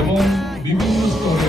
এবং বিভিন্ন স্তরে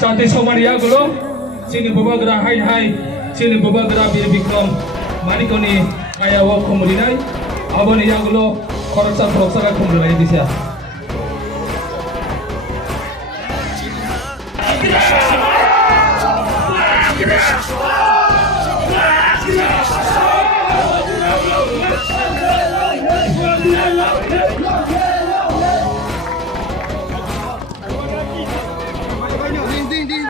Cantik Somalia gulo, sini bubagra hai, sini bubagra bir bikrom, manikoni kaya wak kemudian, abon iya gulo koroksa koroksa kemudian bisa.